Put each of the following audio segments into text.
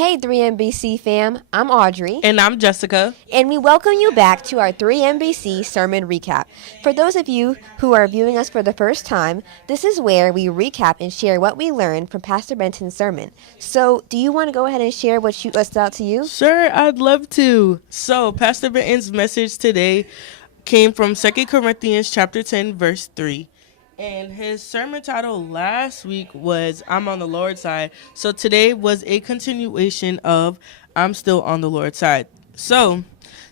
Hey 3MBC fam, I'm Audrey. And I'm Jessica. And we welcome you back to our 3MBC Sermon Recap. For those of you who are viewing us for the first time, this is where we recap and share what we learned from Pastor Benton's sermon. So, do you want to go ahead and share what stood out to you? Sure, I'd love to. So, Pastor Benton's message today came from 2 Corinthians chapter 10, verse 3. And his sermon title last week was I'm on the Lord's side. So today was a continuation of I'm still on the Lord's side. So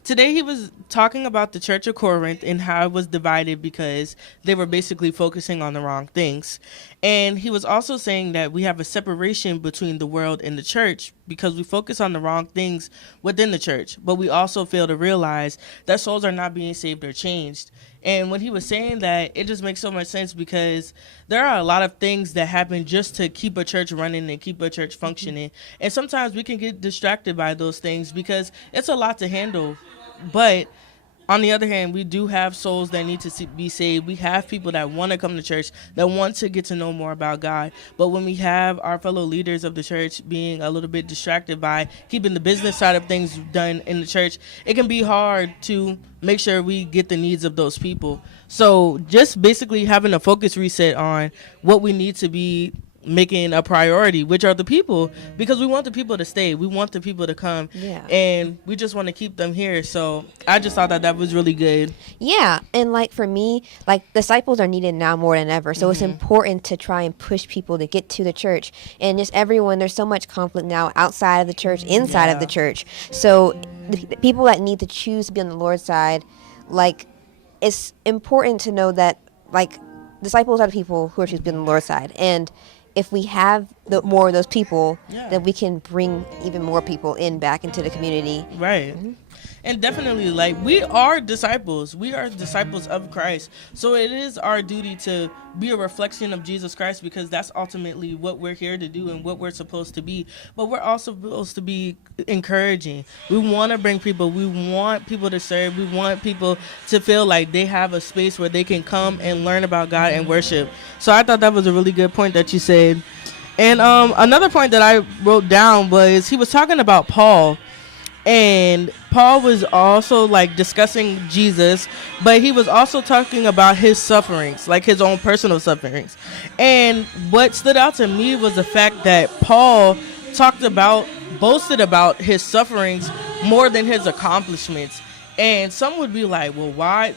today he was talking about the Church of Corinth and how it was divided because they were basically focusing on the wrong things. And he was also saying that we have a separation between the world and the church because we focus on the wrong things within the church, but we also fail to realize that souls are not being saved or changed. And when he was saying that, it just makes so much sense because there are a lot of things that happen just to keep a church running and keep a church functioning. And sometimes we can get distracted by those things because it's a lot to handle. But on the other hand, we do have souls that need to be saved. We have people that want to come to church, that want to get to know more about God. But when we have our fellow leaders of the church being a little bit distracted by keeping the business side of things done in the church, it can be hard to make sure we get the needs of those people. So just basically having a focus reset on what we need to be making a priority, which are the people, because we want the people to stay, we want the people to come, and we just want to keep them here. So I just thought that was really good. And like for me, like disciples are needed now more than ever, so it's important to try and push people to get to the church. And just everyone, there's so much conflict now outside of the church, inside of the church, so the people that need to choose to be on the Lord's side, like it's important to know that like disciples are the people who are choosing to be on the Lord's side. And if we have more of those people, then we can bring even more people back into the community. Right. And definitely, like, we are disciples. We are disciples of Christ. So it is our duty to be a reflection of Jesus Christ because that's ultimately what we're here to do and what we're supposed to be. But we're also supposed to be encouraging. We want to bring people. We want people to serve. We want people to feel like they have a space where they can come and learn about God and worship. So I thought that was a really good point that you said. And another point that I wrote down was he was talking about Paul. And Paul was also like discussing Jesus, but he was also talking about his sufferings, like his own personal sufferings. And what stood out to me was the fact that Paul boasted about his sufferings more than his accomplishments. And some would be like, well, why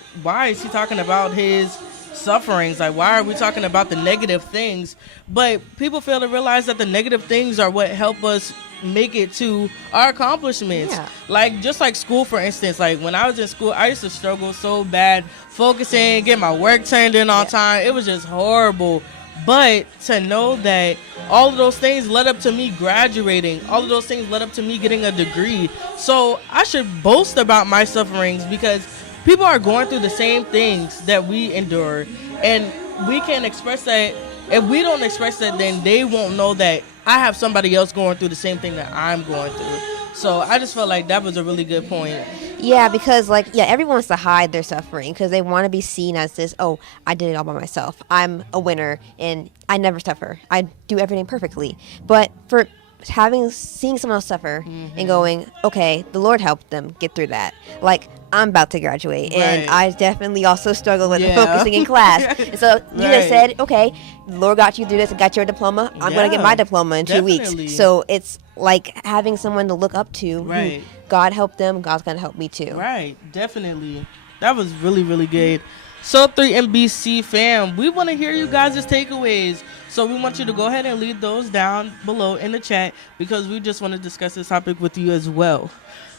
is he talking about his sufferings? Like, why are we talking about the negative things? But people fail to realize that the negative things are what help us make it to our accomplishments. Like just like school, for instance, like when I was in school, I used to struggle so bad focusing, getting my work turned in on time. It was just horrible. But to know that all of those things led up to me graduating, all of those things led up to me getting a degree. So I should boast about my sufferings because people are going through the same things that we endure, and we can't express that. If we don't express that, then they won't know that I have somebody else going through the same thing that I'm going through. So I just felt like that was a really good point. Yeah, because everyone wants to hide their suffering because they want to be seen as this, oh, I did it all by myself. I'm a winner and I never suffer. I do everything perfectly. But for seeing someone else suffer and going, okay, the Lord helped them get through that. Like, I'm about to graduate, and I definitely also struggle with focusing in class. And so you just said, okay, the Lord got you through this and got your diploma. I'm going to get my diploma in 2 weeks. So it's like having someone to look up to. God helped them. God's going to help me too. Right. Definitely. That was really, really good. So 3MBC fam, we want to hear you guys' takeaways. So we want you to go ahead and leave those down below in the chat because we just want to discuss this topic with you as well.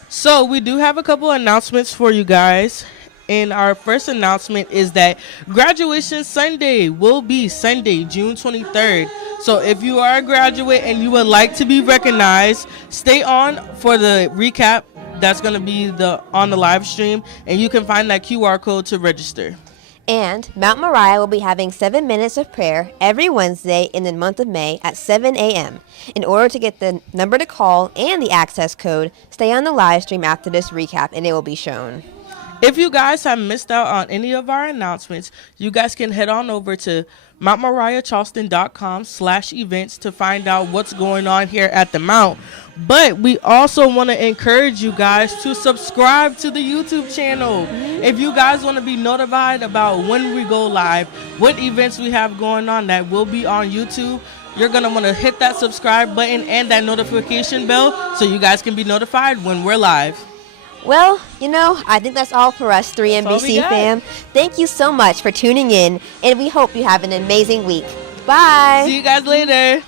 So we do have a couple announcements for you guys. And our first announcement is that graduation Sunday will be Sunday, June 23rd. So if you are a graduate and you would like to be recognized, stay on for the recap. That's going to be on the live stream, and you can find that QR code to register. And Mount Moriah will be having 7 minutes of prayer every Wednesday in the month of May at 7 a.m. In order to get the number to call and the access code, stay on the live stream after this recap and it will be shown. If you guys have missed out on any of our announcements, you guys can head on over to mountmoriahcharleston.com/events to find out what's going on here at the Mount. But we also want to encourage you guys to subscribe to the YouTube channel. If you guys want to be notified about when we go live, what events we have going on that will be on YouTube, you're going to want to hit that subscribe button and that notification bell so you guys can be notified when we're live. Well, I think that's all for us, 3MBC fam. Thank you so much for tuning in, and we hope you have an amazing week. Bye. See you guys later.